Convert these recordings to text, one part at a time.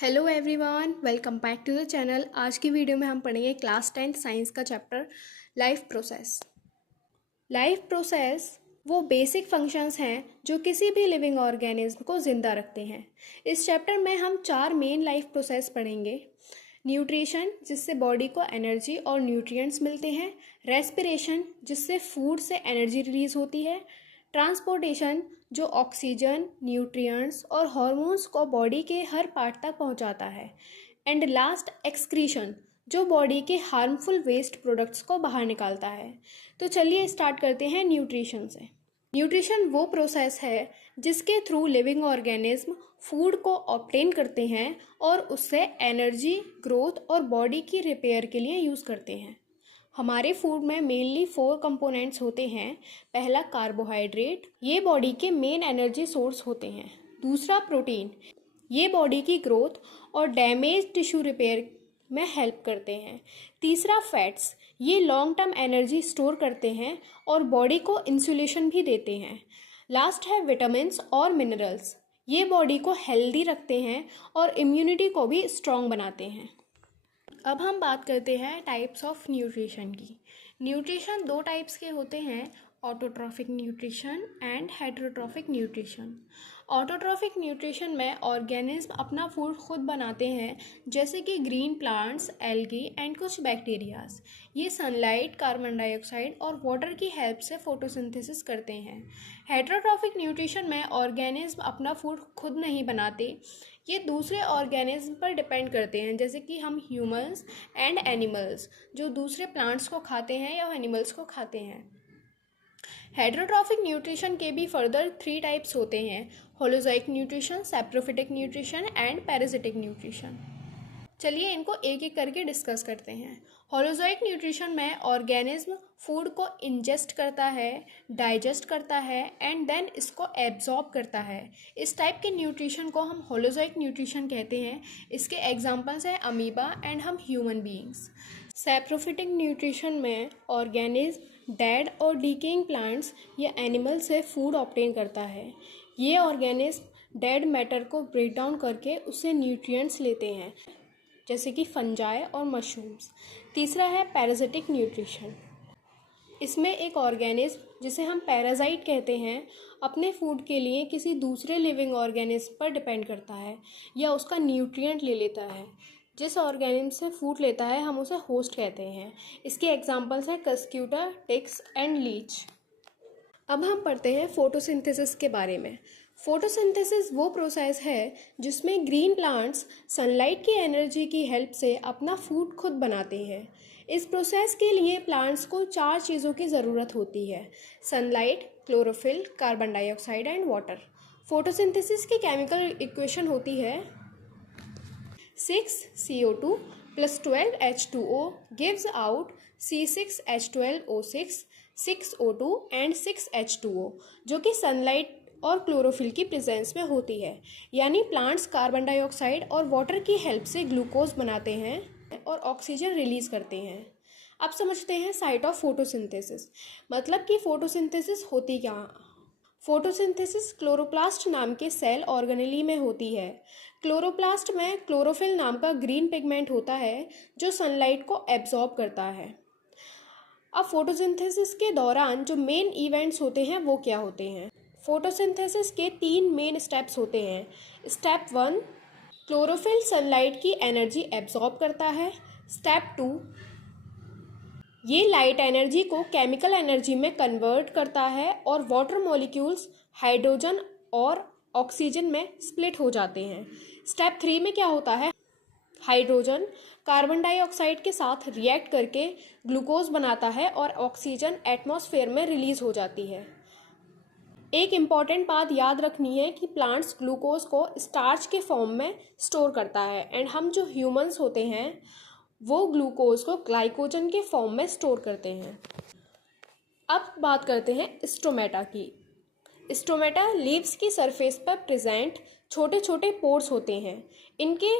Hello everyone, welcome back to the channel. आज की video में हम पढ़ेंगे क्लास 10th साइंस का chapter life process. Life process वो बेसिक फंक्शंस हैं जो किसी भी लिविंग ऑर्गेनिज्म को ज़िंदा रखते हैं। इस चैप्टर में हम 4 मेन लाइफ प्रोसेस पढ़ेंगे। न्यूट्रिशन, जिससे बॉडी को एनर्जी और न्यूट्रिएंट्स मिलते हैं। रेस्पिरेशन, जिससे फूड से एनर्जी रिलीज होती है। ट्रांसपोर्टेशन, जो ऑक्सीजन, न्यूट्रिएंट्स और हार्मोन्स को बॉडी के हर पार्ट तक पहुंचाता है। एंड लास्ट, एक्सक्रीशन, जो बॉडी के हार्मफुल वेस्ट प्रोडक्ट्स को बाहर निकालता है। तो चलिए स्टार्ट करते हैं न्यूट्रिशन से। न्यूट्रिशन वो प्रोसेस है जिसके थ्रू लिविंग ऑर्गेनिज्म फूड को ऑब्टेन करते हैं और उससे एनर्जी, ग्रोथ और बॉडी की रिपेयर के लिए यूज़ करते हैं। हमारे फूड में मेनली 4 कंपोनेंट्स होते हैं। पहला कार्बोहाइड्रेट, ये बॉडी के मेन एनर्जी सोर्स होते हैं। दूसरा प्रोटीन, ये बॉडी की ग्रोथ और डैमेज टिश्यू रिपेयर में हेल्प करते हैं। तीसरा फैट्स, ये लॉन्ग टर्म एनर्जी स्टोर करते हैं और बॉडी को इंसुलेशन भी देते हैं। लास्ट है विटामिन्स और मिनरल्स, ये बॉडी को हेल्दी रखते हैं और इम्यूनिटी को भी स्ट्रॉन्ग बनाते हैं। अब हम बात करते हैं टाइप्स ऑफ न्यूट्रिशन की। न्यूट्रिशन 2 टाइप्स के होते हैं, autotrophic nutrition and heterotrophic nutrition. Autotrophic nutrition में ऑर्गेनिज्म अपना फूड खुद बनाते हैं, जैसे कि ग्रीन प्लांट्स, एल्गी एंड कुछ बैक्टीरियाज। ये सनलाइट, कार्बन डाइऑक्साइड और वाटर की हेल्प से फोटोसिंथेसिस करते हैं। हेटेरोट्रॉफिक न्यूट्रिशन में ऑर्गेनिज्म अपना फूड खुद नहीं बनाते, ये दूसरे ऑर्गेनिज्म पर डिपेंड करते हैं, जैसे कि हम ह्यूमंस एंड एनिमल्स, जो दूसरे प्लांट्स को खाते हैं या एनिमल्स को खाते हैं। हेटेरोट्रॉफिक न्यूट्रिशन के भी फर्दर 3 टाइप्स होते हैं, holozoic nutrition, saprophytic nutrition and parasitic nutrition. चलिए इनको एक एक करके डिस्कस करते हैं। होलोजोइक न्यूट्रिशन में ऑर्गेनिज्म फूड को इंजेस्ट करता है, डाइजेस्ट करता है एंड देन इसको एब्जॉर्ब करता है। इस टाइप के न्यूट्रिशन को हम होलोजोइक न्यूट्रिशन कहते हैं। इसके एग्जांपल्स हैं अमीबा एंड हम ह्यूमन बीइंग्स। सैप्रोफिटिक न्यूट्रिशन में ऑर्गेनिज्म डेड और डिकेइंग प्लांट्स या एनिमल से फूड ऑब्टेन करता है। ये ऑर्गेनिज्म डेड मैटर को ब्रेक डाउन करके उससे न्यूट्रिएंट्स लेते हैं, जैसे कि फंजाई और मशरूम्स। तीसरा है पैरासिटिक न्यूट्रिशन। इसमें एक ऑर्गेनिज्म, जिसे हम पैरासाइट कहते हैं, अपने फूड के लिए किसी दूसरे लिविंग ऑर्गेनिज्म पर डिपेंड करता है या उसका न्यूट्रिएंट ले लेता है। जिस ऑर्गेनिज्म से फूड लेता है हम उसे होस्ट कहते हैं। इसके एग्जांपल्स हैं कस्क्यूटा, टिक्स एंड लीच। अब हम पढ़ते हैं फोटोसिंथेसिस के बारे में। फोटोसिंथेसिस वो प्रोसेस है जिसमें ग्रीन प्लांट्स सनलाइट की एनर्जी की हेल्प से अपना फूड खुद बनाते हैं। इस प्रोसेस के लिए प्लांट्स को 4 चीज़ों की ज़रूरत होती है, sunlight, chlorophyll, carbon dioxide and water. Photosynthesis की केमिकल इक्वेशन होती है 6CO2 plus 12H2O gives out C6H12O6, 6O2 and 6H2O, जो कि सनलाइट और क्लोरोफिल की प्रेजेंस में होती है। यानी प्लांट्स कार्बन डाइऑक्साइड और वाटर की हेल्प से ग्लूकोज बनाते हैं और ऑक्सीजन रिलीज करते हैं। अब समझते हैं साइट ऑफ फोटोसिंथेसिस, मतलब कि फोटोसिंथेसिस होती क्या। फोटोसिंथेसिस क्लोरोप्लास्ट नाम के सेल ऑर्गेनेली में होती है। क्लोरोप्लास्ट में क्लोरोफिल नाम का ग्रीन पिगमेंट होता है जो सनलाइट को एब्जॉर्ब करता है। अब फोटोसिंथेसिस के दौरान जो मेन इवेंट्स होते हैं वो क्या होते हैं। फोटोसिंथेसिस के 3 मेन स्टेप्स होते हैं। स्टेप 1, क्लोरोफिल सनलाइट की एनर्जी एब्जॉर्ब करता है। स्टेप 2, ये लाइट एनर्जी को केमिकल एनर्जी में कन्वर्ट करता है और वाटर मॉलिक्यूल्स हाइड्रोजन और ऑक्सीजन में स्प्लिट हो जाते हैं। स्टेप 3 में क्या होता है, हाइड्रोजन कार्बन डाइऑक्साइड के साथ रिएक्ट करके ग्लूकोज बनाता है और ऑक्सीजन एटमॉस्फेयर में रिलीज हो जाती है। एक इम्पॉर्टेंट बात याद रखनी है कि प्लांट्स ग्लूकोज को स्टार्च के फॉर्म में स्टोर करता है एंड हम जो ह्यूमंस होते हैं वो ग्लूकोज को ग्लाइकोजन के फॉर्म में स्टोर करते हैं। अब बात करते हैं स्टोमेटा की। स्टोमेटा लीव्स की सरफेस पर प्रेजेंट छोटे छोटे पोर्स होते हैं। इनके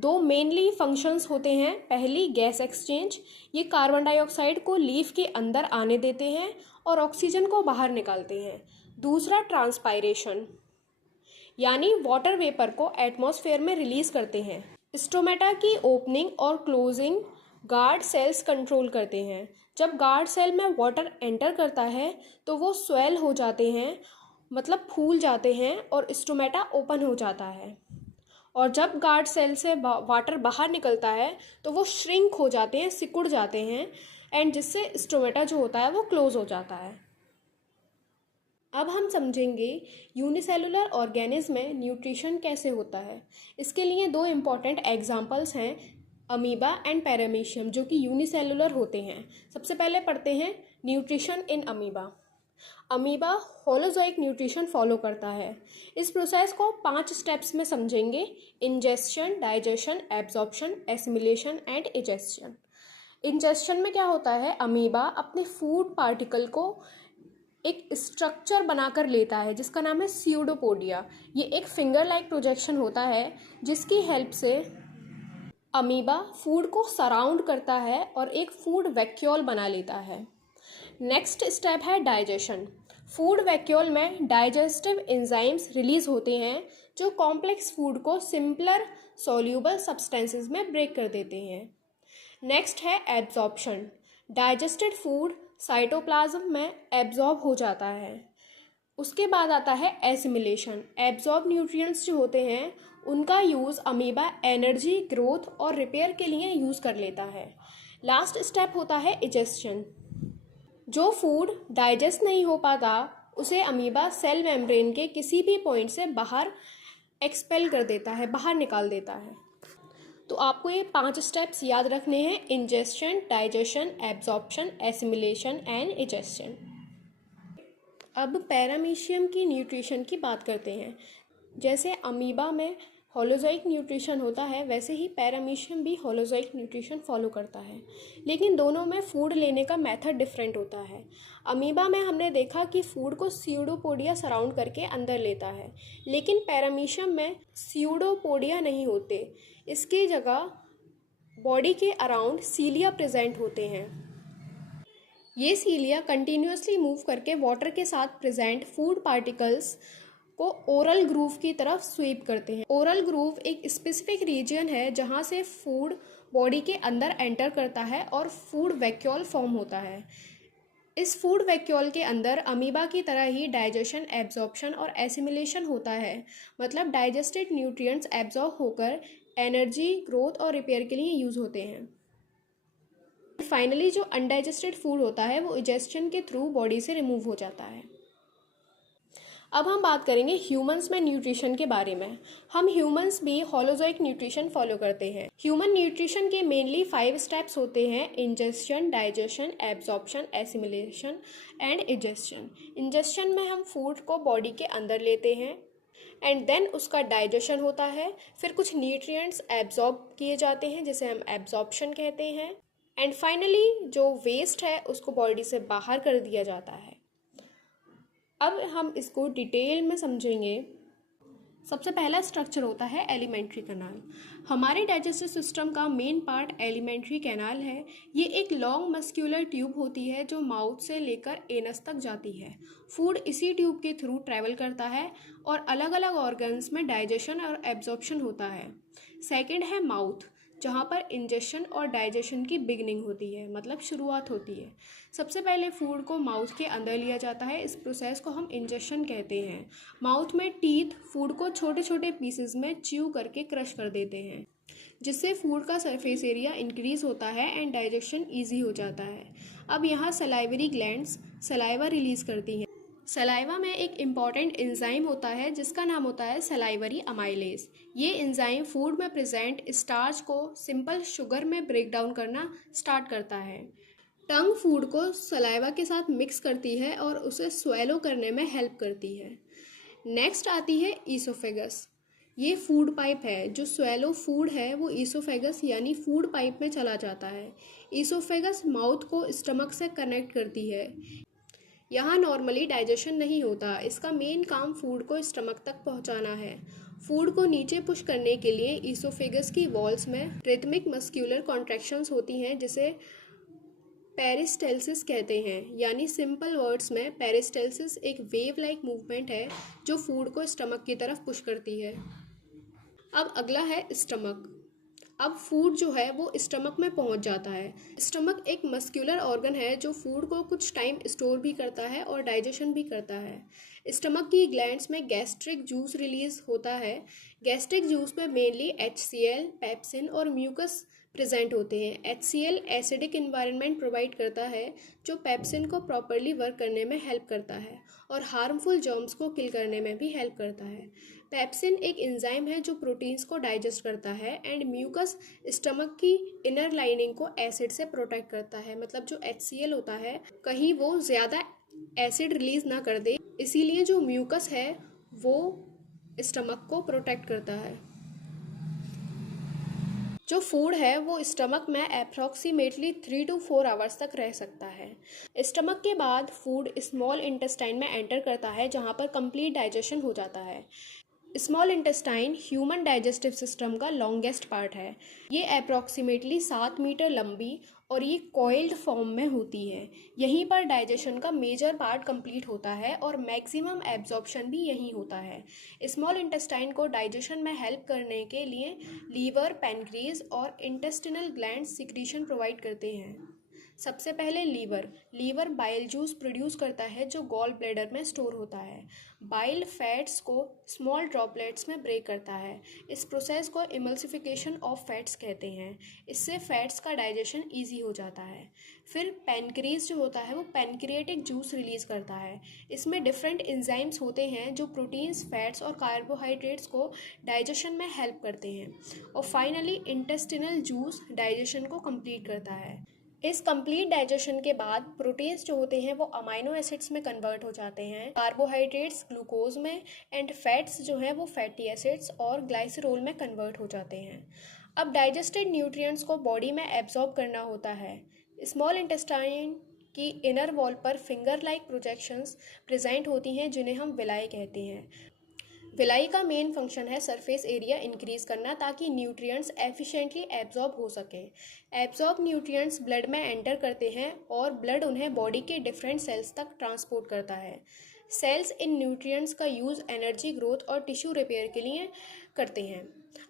2 मेनली फंक्शंस होते हैं। पहली, गैस एक्सचेंज, ये कार्बन डाइऑक्साइड को लीफ के अंदर आने देते हैं और ऑक्सीजन को बाहर निकालते हैं। दूसरा, ट्रांसपायरेशन, यानी वाटर वेपर को एटमॉस्फेयर में रिलीज करते हैं। स्टोमेटा की ओपनिंग और क्लोजिंग गार्ड सेल्स कंट्रोल करते हैं। जब गार्ड सेल में वाटर एंटर करता है तो वो स्वेल हो जाते हैं, मतलब फूल जाते हैं, और स्टोमेटा ओपन हो जाता है। और जब गार्ड सेल से वाटर बाहर निकलता है तो वो श्रिंक हो जाते हैं, सिकुड़ जाते हैं, एंड जिससे स्टोमेटा जो होता है वो क्लोज हो जाता है। अब हम समझेंगे यूनिसेलुलर ऑर्गेनिज्म में न्यूट्रिशन कैसे होता है। इसके लिए दो इम्पॉर्टेंट एग्जांपल्स हैं, अमीबा एंड पैरामीशियम, जो कि यूनिसेलुलर होते हैं। सबसे पहले पढ़ते हैं nutrition in amoeba. Amoeba holozoic nutrition follow करता है। इस प्रोसेस को 5 स्टेप्स में समझेंगे: इंजेस्शन, डाइजेशन, एब्जॉर्प्शन, एसिमिलेशन एंड इजेस्शन। इंजेस्शन में क्या होता है, अमीबा अपने फूड पार्टिकल को एक स्ट्रक्चर बनाकर लेता है जिसका नाम है स्यूडोपोडिया। ये एक फिंगर लाइक प्रोजेक्शन होता है जिसकी हेल्प से अमीबा फूड को सराउंड करता है और एक फूड वैक्यूल बना लेता है। नेक्स्ट स्टेप है डाइजेशन। फूड वैक्यूल में डाइजेस्टिव एंजाइम्स रिलीज होते हैं जो कॉम्प्लेक्स फूड को सिंपलर सॉल्यूबल सब्सटेंसेस में ब्रेक कर देते हैं। नेक्स्ट है एब्जॉर्प्शन। डाइजेस्टेड फूड साइटोप्लाज्म में एब्जॉर्ब हो जाता है। उसके बाद आता है एसिमिलेशन। एब्जॉर्ब न्यूट्रिएंट्स जो होते हैं उनका यूज़ अमीबा एनर्जी, ग्रोथ और रिपेयर के लिए यूज़ कर लेता है। लास्ट स्टेप होता है इजेस्शन। जो फूड डाइजेस्ट नहीं हो पाता उसे अमीबा सेल मेम्ब्रेन के किसी भी पॉइंट से बाहर एक्सपेल कर देता है, बाहर निकाल देता है। तो आपको ये 5 स्टेप्स याद रखने हैं: इंजेस्शन, डाइजेशन, एब्जॉर्प्शन, एसिमिलेशन एंड इजेस्शन। अब पैरामीशियम की न्यूट्रिशन की बात करते हैं। जैसे अमीबा में होलोजोइक न्यूट्रिशन होता है वैसे ही पैरामीशियम भी होलोजोइक न्यूट्रिशन फॉलो करता है, लेकिन दोनों में फूड लेने का मेथड डिफरेंट होता है। अमीबा में हमने देखा कि फूड को स्यूडोपोडिया सराउंड करके अंदर लेता है, लेकिन पैरामीशियम में स्यूडोपोडिया नहीं होते। इसकी जगह बॉडी के अराउंड सीलिया प्रेजेंट होते हैं। ये सीलिया कंटिन्यूसली मूव करके वाटर के साथ प्रेजेंट फूड पार्टिकल्स को ओरल ग्रूव की तरफ स्वीप करते हैं। ओरल ग्रूव एक स्पेसिफिक रीजन है जहाँ से फूड बॉडी के अंदर एंटर करता है और फूड वैक्यूल फॉर्म होता है। इस फूड वैक्यूल के अंदर अमीबा की तरह ही डाइजेशन, एब्जॉर्प्शन और एसिमिलेशन होता है, मतलब डाइजेस्टेड न्यूट्रिएंट्स एब्जॉर्ब होकर एनर्जी, ग्रोथ और रिपेयर के लिए यूज़ होते हैं। फाइनली जो अनडाइजेस्टेड फूड होता है वो इजेस्शन के थ्रू बॉडी से रिमूव हो जाता है। अब हम बात करेंगे ह्यूमंस में न्यूट्रिशन के बारे में। हम ह्यूमंस भी होलोजोइक न्यूट्रिशन फॉलो करते हैं। ह्यूमन न्यूट्रिशन के मेनली 5 स्टेप्स होते हैं: इंजेस्शन, डाइजेशन, एब्जॉर्प्शन, एसिमिलेशन एंड इजेस्शन। इंजेस्शन में हम फूड को बॉडी के अंदर लेते हैं एंड देन उसका डाइजेशन होता है। फिर कुछ न्यूट्रिएंट्स एब्जॉर्ब किए जाते हैं जिसे हम एब्जॉर्प्शन कहते हैं, एंड फाइनली जो वेस्ट है उसको बॉडी से बाहर कर दिया जाता है। अब हम इसको डिटेल में समझेंगे। सबसे पहला स्ट्रक्चर होता है एलिमेंट्री कैनाल। हमारे डाइजेस्टिव सिस्टम का मेन पार्ट एलिमेंट्री कैनाल है। ये एक लॉन्ग मस्क्यूलर ट्यूब होती है जो माउथ से लेकर एनस तक जाती है। फूड इसी ट्यूब के थ्रू ट्रैवल करता है और अलग अलग ऑर्गन्स में डाइजेशन और एब्जॉर्प्शन होता है। सेकेंड है माउथ, जहाँ पर इंजेशन और डाइजेशन की बिगनिंग होती है, मतलब शुरुआत होती है। सबसे पहले फूड को माउथ के अंदर लिया जाता है। इस प्रोसेस को हम इंजेशन कहते हैं। माउथ में टीथ फूड को छोटे छोटे पीसेस में च्यू करके क्रश कर देते हैं, जिससे फूड का सरफेस एरिया इंक्रीज होता है एंड डाइजेशन ईजी हो जाता है। अब यहाँ सलाइवरी ग्लैंड्स सलाइवा रिलीज करती हैं। सलाइवा में एक इम्पॉर्टेंट एंजाइम होता है जिसका नाम होता है सलाइवरी अमाइलेज। ये एंजाइम फूड में प्रेजेंट स्टार्च को सिंपल शुगर में ब्रेक डाउन करना स्टार्ट करता है। टंग फूड को सलाइवा के साथ मिक्स करती है और उसे स्वेलो करने में हेल्प करती है। नेक्स्ट आती है ईसोफेगस। ये फूड पाइप है। जो स्वेलो फूड है वो ईसोफेगस यानी फूड पाइप में चला जाता है। ईसोफेगस माउथ को स्टमक से कनेक्ट करती है। यहाँ नॉर्मली डाइजेशन नहीं होता। इसका मेन काम फूड को स्टमक तक पहुँचाना है। फूड को नीचे पुश करने के लिए ईसोफेगस की वॉल्स में रिथमिक मस्क्यूलर कॉन्ट्रैक्शंस होती हैं जिसे पेरिस्टैल्सिस कहते हैं। यानी सिंपल वर्ड्स में पेरिस्टैल्सिस एक वेव लाइक मूवमेंट है जो फूड को स्टमक की तरफ पुश करती है। अब अगला है स्टमक। अब फूड जो है वो स्टमक में पहुंच जाता है। स्टमक एक मस्कुलर ऑर्गन है जो फूड को कुछ टाइम स्टोर भी करता है और डाइजेशन भी करता है। स्टमक की ग्लैंड्स में गैस्ट्रिक जूस रिलीज होता है। गैस्ट्रिक जूस में मेनली HCl, पेप्सिन और म्यूकस प्रेजेंट होते हैं। HCl एसिडिक इन्वायरमेंट प्रोवाइड करता है जो पेप्सिन को प्रॉपरली वर्क करने में हेल्प करता है और हार्मफुल जर्म्स को किल करने में भी हेल्प करता है। पेप्सिन एक एंजाइम है जो प्रोटीन्स को डाइजेस्ट करता है एंड म्यूकस स्टमक की इनर लाइनिंग को एसिड से प्रोटेक्ट करता है। मतलब जो HCl होता है कहीं वो ज़्यादा एसिड रिलीज ना कर दे, इसीलिए जो म्यूकस है वो स्टमक को प्रोटेक्ट करता है। जो फूड है वो स्टमक में अप्रॉक्सीमेटली 3 to 4 आवर्स तक रह सकता है। स्टमक के बाद फूड स्मॉल इंटेस्टाइन में एंटर करता है जहाँ पर कंप्लीट डाइजेशन हो जाता है। Small intestine human digestive system का लॉन्गेस्ट पार्ट है। ये अप्रॉक्सीमेटली 7 मीटर लंबी और ये कॉइल्ड फॉर्म में होती है। यहीं पर डाइजेशन का मेजर पार्ट कंप्लीट होता है और मैक्सिमम एब्जॉर्प्शन भी यहीं होता है। स्मॉल इंटेस्टाइन को डाइजेशन में हेल्प करने के लिए लीवर, पैनक्रियाज और इंटेस्टिनल ग्लैंड्स सिक्रीशन प्रोवाइड करते हैं। सबसे पहले लीवर बाइल जूस प्रोड्यूस करता है जो गॉल ब्लैडर में स्टोर होता है। बाइल फैट्स को स्मॉल ड्रॉपलेट्स में ब्रेक करता है। इस प्रोसेस को इमल्सिफिकेशन ऑफ फैट्स कहते हैं। इससे फैट्स का डाइजेशन इजी हो जाता है। फिर पैनक्रियाज जो होता है वो पैनक्रियाटिक जूस रिलीज करता है। इसमें डिफरेंट एंजाइम्स होते हैं जो प्रोटीन्स, फैट्स और कार्बोहाइड्रेट्स को डाइजेशन में हेल्प करते हैं। और फाइनली इंटेस्टिनल जूस डाइजेशन को कंप्लीट करता है। इस कंप्लीट डाइजेशन के बाद प्रोटीन्स जो होते हैं वो अमाइनो एसिड्स में कन्वर्ट हो जाते हैं, कार्बोहाइड्रेट्स ग्लूकोज में एंड फैट्स जो हैं वो फैटी एसिड्स और ग्लाइसरोल में कन्वर्ट हो जाते हैं। अब डाइजेस्टेड न्यूट्रिएंट्स को बॉडी में एब्जॉर्ब करना होता है। स्मॉल इंटेस्टाइन की इनर वॉल पर फिंगर लाइक प्रोजेक्शंस प्रेजेंट होती हैं जिन्हें हम विलाई कहते हैं। विलाई का मेन फंक्शन है सरफेस एरिया इंक्रीज करना ताकि न्यूट्रिएंट्स एफिशिएंटली एब्जॉर्ब हो सके। एब्जॉर्ब न्यूट्रिएंट्स ब्लड में एंटर करते हैं और ब्लड उन्हें बॉडी के डिफरेंट सेल्स तक ट्रांसपोर्ट करता है। सेल्स इन न्यूट्रिएंट्स का यूज़ एनर्जी ग्रोथ और टिश्यू रिपेयर के लिए करते हैं।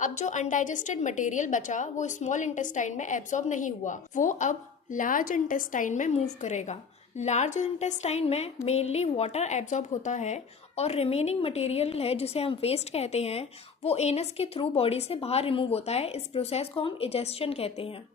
अब जो अनडाइजेस्टेड मटेरियल बचा वो स्मॉल इंटेस्टाइन में एब्जॉर्ब नहीं हुआ, वो अब लार्ज इंटेस्टाइन में मूव करेगा। लार्ज इंटेस्टाइन में मेनली वाटर एब्जॉर्ब होता है और रिमेनिंग मटेरियल है जिसे हम वेस्ट कहते हैं वो एनस के थ्रू बॉडी से बाहर रिमूव होता है। इस प्रोसेस को हम इजेशन कहते हैं।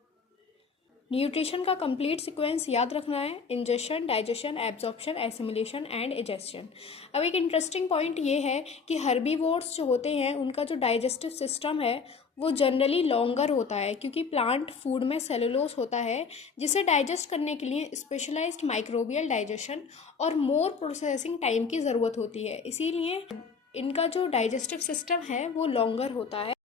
न्यूट्रिशन का कंप्लीट सीक्वेंस याद रखना है: ingestion, digestion, absorption, assimilation and egestion. अब एक इंटरेस्टिंग पॉइंट ये है कि हर्बीवोर्स जो होते हैं उनका जो डाइजेस्टिव सिस्टम है वो जनरली लॉन्गर होता है क्योंकि प्लांट फूड में सेलुलोज होता है जिसे डाइजेस्ट करने के लिए स्पेशलाइज्ड माइक्रोबियल डाइजेशन और मोर प्रोसेसिंग टाइम की ज़रूरत होती है। इसीलिए इनका जो डाइजेस्टिव सिस्टम है वो लॉन्गर होता है।